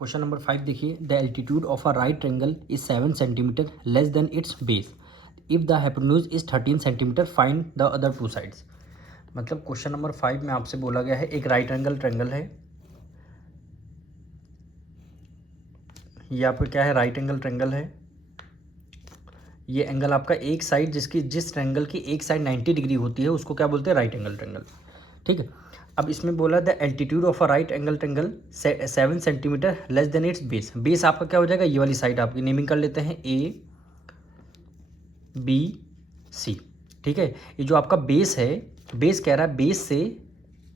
Question number 5 देखिए, the altitude of a right triangle is 7 centimetre less than it's base. If the hypotenuse is 13 centimetre find the other two sides. मतलब question number 5 में आपसे बोला गया है एक right angle triangle है। ये आपका क्या है, राइट एंगल ट्रायंगल है। ये एंगल आपका एक साइड जिस ट्रायंगल की एक साइड 90 डिग्री होती है उसको क्या बोलते हैं, राइट एंगल ट्रायंगल। ठीक है, अब इसमें बोला the altitude of a right angle triangle 7 centimetre less than it's base. Base आपका क्या हो जाएगा, ये वाली साइड आपकी नेमिंग कर लेते हैं ए बी सी। ठीक है, ये जो आपका बेस है, बेस कह रहा है बेस से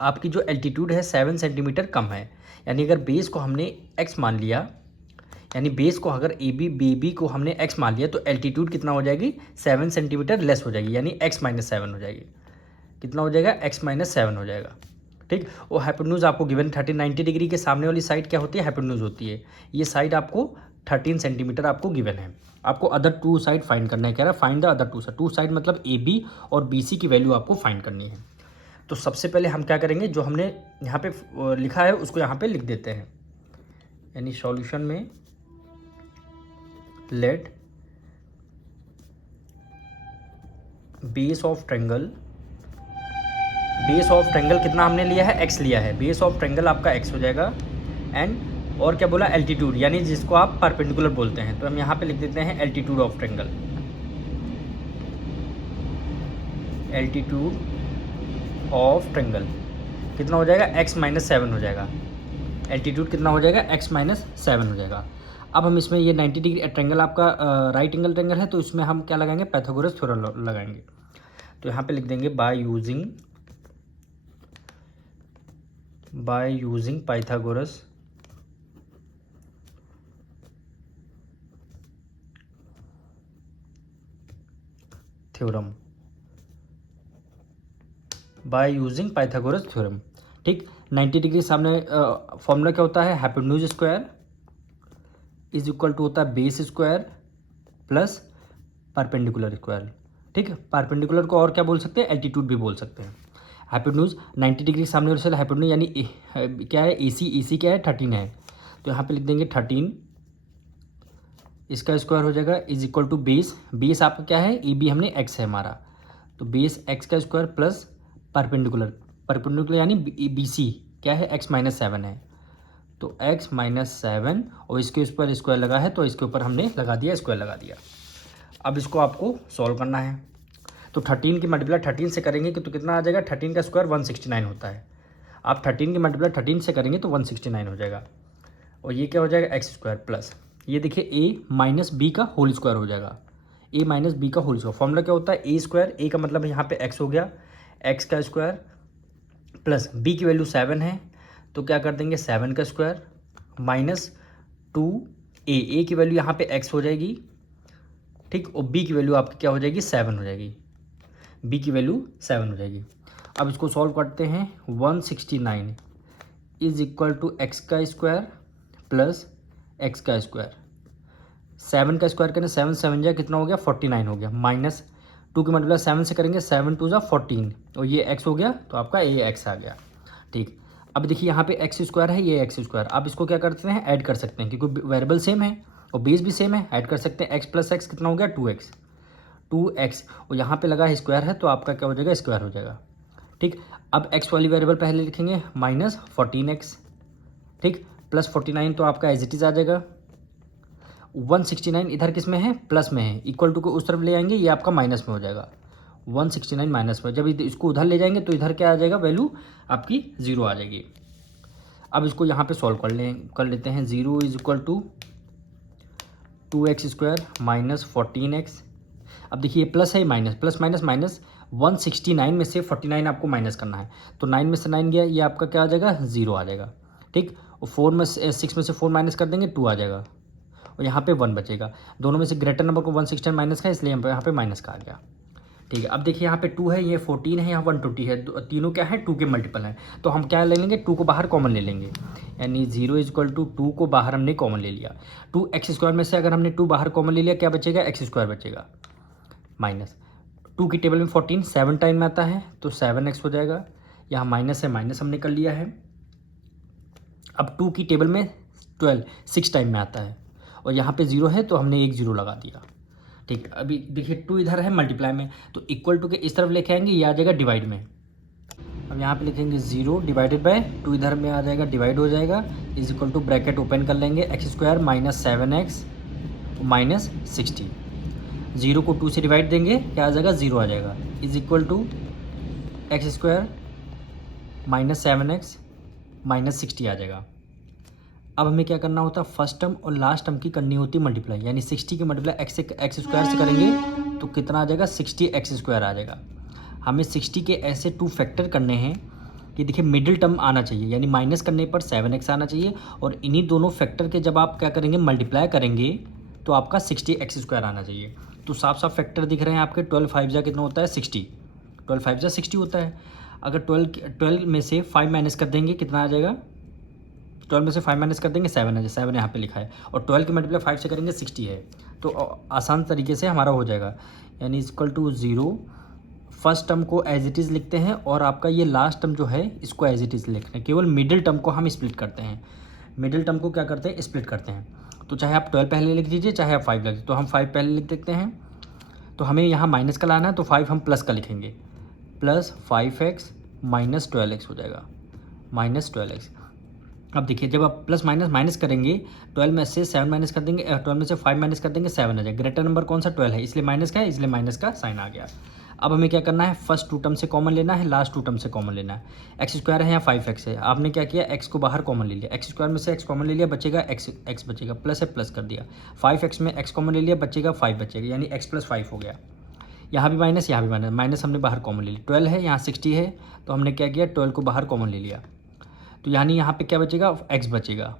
आपकी जो एल्टीट्यूड है 7 सेंटीमीटर कम है। यानी अगर बेस को हमने एक्स मान लिया, यानी बेस को अगर ए बी को हमने एक्स मान लिया तो एल्टीट्यूड कितना हो जाएगी, 7 सेंटीमीटर लेस हो जाएगी, यानी x-7 हो जाएगी। कितना हो जाएगा, x-7 हो जाएगा। ठीक, और हाइपोटेन्यूज आपको गिवन 90 डिग्री के सामने वाली साइड क्या होती है, हाइपोटेन्यूज होती है। ये साइड आपको 13 सेंटीमीटर आपको गिवन है। आपको अदर टू साइड फाइंड करना है, कह रहा है find the other two side मतलब ए बी और बी सी की वैल्यू आपको फाइंड करनी है। तो सबसे पहले हम क्या करेंगे, जो हमने यहाँ पे लिखा है उसको यहाँ पे लिख देते हैं। यानी सॉल्यूशन में लेट बेस ऑफ ट्रायंगल कितना हमने लिया है, x लिया है। बेस ऑफ ट्रायंगल आपका x हो जाएगा। एंड और क्या बोला, एल्टीट्यूड, यानी जिसको आप परपेंडिकुलर बोलते हैं। तो हम यहाँ पे लिख देते हैं altitude of triangle. Altitude of triangle कितना हो जाएगा, x-7 हो जाएगा। एल्टीट्यूड कितना हो जाएगा, x-7 हो जाएगा। अब हम इसमें ये 90 डिग्री ट्रायंगल आपका राइट एंगल ट्रायंगल है, तो इसमें हम क्या लगाएंगे, पाइथागोरस थ्योरम लगाएंगे। तो यहाँ पे लिख देंगे by using Pythagoras theorem. By using Pythagoras theorem. ठीक, 90 डिग्री सामने फॉर्मूला क्या होता है, hypotenuse square is equal to होता है base square plus perpendicular square. ठीक है, परपेंडिकुलर को और क्या बोल सकते हैं, एल्टीट्यूड भी बोल सकते हैं। हाइपोटेन्यूज 90 डिग्री सामने वाले साइड हाइपोटेन्यूज यानी क्या है, ए सी क्या है, 13 है। तो यहाँ पे लिख देंगे 13, इसका स्क्वायर हो जाएगा इज इक्वल टू बेस आपका क्या है, ए बी हमने एक्स है हमारा, तो बेस एक्स का स्क्वायर प्लस परपेंडिकुलर यानी बी सी क्या है, x-7 है। तो x-7 और इसके ऊपर स्क्वायर लगा है तो इसके ऊपर हमने लगा दिया, स्क्वायर लगा दिया। अब इसको आपको सॉल्व करना है। तो 13 की मल्टीप्लाई 13 से करेंगे कि तो कितना आ जाएगा, 13 का स्क्वायर 169 होता है। आप 13 की मल्टीप्लाई 13 से करेंगे तो 169 हो जाएगा। और ये क्या हो जाएगा, एक्स स्क्वायर प्लस ये देखिए a माइनस बी का होल स्क्वायर हो जाएगा। a माइनस बी का होल स्क्वायर फॉर्मूला क्या होता है, ए स्क्वायर, ए का मतलब यहाँ पे x हो गया, x का स्क्वायर प्लस b की वैल्यू 7 है तो क्या कर देंगे 7 का स्क्वायर माइनस 2a की वैल्यू यहाँ पे x हो जाएगी। ठीक, और b की वैल्यू आपकी क्या हो जाएगी, 7 हो जाएगी। b की वैल्यू 7 हो जाएगी। अब इसको सॉल्व करते हैं। 169 इज इक्वल टू एक्स का स्क्वायर प्लस एक्स का स्क्वायर, 7 का स्क्वायर करें 7 जाए कितना हो गया, 49 हो गया। माइनस 2 की मल्टीप्लाई 7 से करेंगे 7 2 14 और ये x हो गया तो आपका ये x आ गया। ठीक, अब देखिए यहाँ पे एक्स स्क्वायर है, ये एक्स स्क्वायर। अब इसको क्या करते हैं, ऐड कर सकते हैं क्योंकि वेरिएबल सेम है और बेस भी सेम है। ऐड कर सकते हैं x प्लस एक्स कितना हो गया, 2x और यहाँ पे लगा है स्क्वायर है तो आपका क्या हो जाएगा, स्क्वायर हो जाएगा। ठीक, अब x वाली वेरिएबल पहले लिखेंगे माइनस 14x। ठीक, प्लस 49 तो आपका एज इट इज़ आ जाएगा। 169 इधर किस में है, प्लस में है, इक्वल टू को उस तरफ ले आएंगे ये आपका माइनस में हो जाएगा। 169 माइनस में, जब इसको उधर ले जाएंगे तो इधर क्या आ जाएगा, वैल्यू आपकी 0 आ जाएगी। अब इसको यहाँ पे सॉल्व कर लेते हैं। 0 is equal to 2x square minus 14x। अब देखिए प्लस है माइनस, प्लस माइनस माइनस, 169 में से 49 आपको माइनस करना है तो 9 में से 9 गया, ये आपका क्या आ जाएगा, 0 आ जाएगा। ठीक, और 6 में से 4 माइनस कर देंगे 2 आ जाएगा और यहाँ पे 1 बचेगा। दोनों में से ग्रेटर नंबर को 169 माइनस का, इसलिए यहाँ पे माइनस का आ गया। ठीक है, अब देखिए यहाँ पे 2 है, ये 14 है, यहाँ 120 है, तीनों क्या है, 2 के मल्टीपल हैं। तो हम क्या ले लेंगे, 2 को बाहर कॉमन ले लेंगे। यानी 0 इज इक्वल टू 2 को बाहर हमने कॉमन ले लिया। 2x स्क्वायर में से अगर हमने 2 बाहर कॉमन ले लिया क्या बचेगा, एक्स स्क्वायर बचेगा माइनस 2 की टेबल में 14 7 टाइम में आता है तो 7x हो जाएगा। यहाँ माइनस है, माइनस हमने कर लिया है। अब 2 की टेबल में 12 6 टाइम में आता है, और यहाँ पे 0 है तो हमने 1 0 लगा दिया। ठीक है, अभी देखिए 2 इधर है मल्टीप्लाई में, तो इक्वल टू के इस तरफ लेके आएंगे, ये आ जाएगा डिवाइड में। अब यहाँ पे लिखेंगे 0 डिवाइडेड बाय 2, इधर में आ जाएगा डिवाइड हो जाएगा, is equal to bracket open कर लेंगे x² माइनस 7x माइनस 60। 0 को 2 से डिवाइड देंगे, क्या आ जाएगा 0 आ जाएगा, is equal to x² minus 7x minus 60 आ जाएगा। अब हमें क्या करना होता है, फर्स्ट टर्म और लास्ट टर्म की करनी होती है मल्टीप्लाई, यानी 60 की मल्टीप्लाई x² से करेंगे तो कितना आ जाएगा 60x² आ जाएगा। हमें 60 के ऐसे 2 फैक्टर करने हैं कि देखिए मिडिल टर्म आना चाहिए, यानी माइनस करने पर 7x आना चाहिए, और इन्हीं दोनों फैक्टर के जब आप क्या करेंगे मल्टीप्लाई करेंगे तो आपका 60x² आना चाहिए। तो साफ साफ फैक्टर दिख रहे हैं आपके, 12 5 जा कितना होता है 60, 12 5 जा 60 होता है। अगर 12 में से 5 माइनस कर देंगे कितना आ जाएगा, 12 में से 5 माइनस कर देंगे 7 आ जाए, 7 यहाँ पे लिखा है, और 12 की मल्टीप्लाई 5 से करेंगे 60 है, तो आसान तरीके से हमारा हो जाएगा, यानी इक्वल टू 0। फर्स्ट टर्म को एज इट इज़ लिखते हैं, और आपका ये लास्ट टर्म जो है इसको एज इट इज़ लिखते हैं, केवल मिडिल टर्म को हम स्प्लिट करते हैं। मिडिल टर्म को क्या करते हैं, स्प्लिट करते हैं। तो चाहे आप 12 पहले लिख दीजिए, चाहे आप 5 लिख दीजिए, तो हम 5 पहले लिख देते हैं। तो हमें यहाँ माइनस का लाना है, तो 5 हम प्लस का लिखेंगे, प्लस 5x माइनस 12x हो जाएगा, माइनस 12x। अब देखिए जब आप प्लस माइनस माइनस करेंगे, 12 में से 7 माइनस कर देंगे, 12 में से 5 माइनस कर देंगे 7 आ जाएगा। ग्रेटर नंबर कौन सा 12 है, इसलिए माइनस का है, इसलिए माइनस का साइन आ गया। अब हमें क्या करना है, फर्स्ट 2 टर्म से कॉमन लेना है, लास्ट 2 टर्म से कॉमन लेना है। x² है या 5x है, आपने क्या किया x को बाहर कॉमन ले लिया, x² में से x कॉमन ले लिया, बचेगा x बचेगा, प्लस है प्लस कर दिया, 5x में x कॉमन ले लिया, बचेगा 5 बचेगा, यानी x + 5 हो गया। यहाँ भी माइनस, यहाँ भी माइनस, माइनस हमने बाहर कॉमन ले लिया, 12 है यहाँ 60 है, तो हमने क्या किया 12 को बाहर कॉमन ले लिया, तो यानी यहाँ पे क्या बचेगा x बचेगा।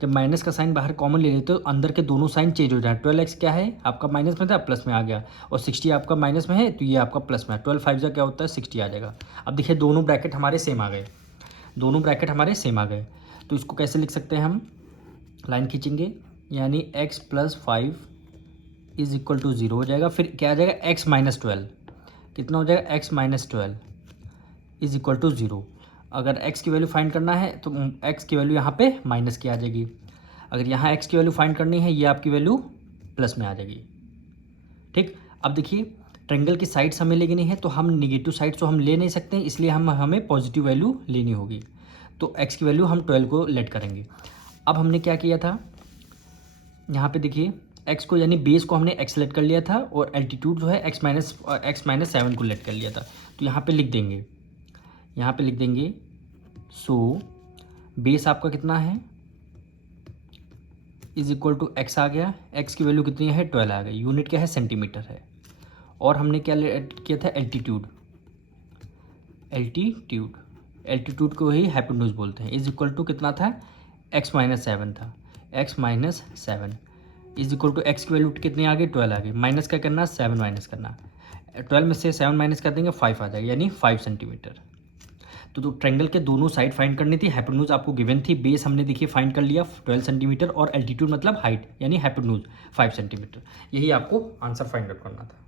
जब माइनस का साइन बाहर कॉमन ले लेते हो तो अंदर के दोनों साइन चेंज हो जाए। 12x क्या है आपका माइनस में था, प्लस में आ गया, और 60 आपका माइनस में है तो ये आपका प्लस में है। 12 5 जा क्या होता है 60 आ जाएगा। अब देखिए दोनों ब्रैकेट हमारे सेम आ गए, दोनों ब्रैकेट हमारे सेम आ गए, तो इसको कैसे लिख सकते हैं हम, लाइन खींचेंगे, यानी x + 5 इज इक्वल टू 0 हो जाएगा। फिर क्या आ जाएगा x - 12, कितना हो जाएगा x - 12 इज इक्वल टू 0। अगर x की वैल्यू फाइंड करना है तो x की वैल्यू यहाँ पे माइनस की आ जाएगी, अगर यहाँ x की वैल्यू फाइंड करनी है ये आपकी वैल्यू प्लस में आ जाएगी। ठीक, अब देखिए ट्रायंगल की साइड्स हमें लेनी है, तो हम निगेटिव साइड्स तो हम ले नहीं सकते, इसलिए हमें पॉजिटिव वैल्यू लेनी होगी। तो x की वैल्यू हम 12 को लेट करेंगे। अब हमने क्या किया था, यहाँ पे देखिए x को यानी बेस को हमने x लेट कर लिया था, और एल्टीट्यूड जो है x - 7 को लेट कर लिया था। तो यहाँ पे लिख देंगे, यहाँ पे लिख देंगे सो बेस आपका कितना है इज इक्वल टू x आ गया, x की वैल्यू कितनी है 12 आ गई, यूनिट क्या है सेंटीमीटर है, और हमने क्या किया था एल्टीट्यूड, एल्टीट्यूड को ही हाइपोटेन्यूज बोलते हैं, इज इक्वल टू कितना था x - 7 था, x - 7 is equal to x की वैल्यू कितनी आ गई 12 आ गई, माइनस क्या करना 7 माइनस करना, 12 में से 7 माइनस कर देंगे 5 आ जाएगा, यानी 5 सेंटीमीटर। तो ट्रायंगल के दोनों साइड फाइंड करनी थी, हाइपोटेन्यूज आपको गिवन थी, बेस हमने देखिए फाइंड कर लिया 12 सेंटीमीटर, और एल्टीट्यूड मतलब हाइट यानी हाइपोटेन्यूज 5 सेंटीमीटर। यही आपको आंसर फाइंड आउट करना था।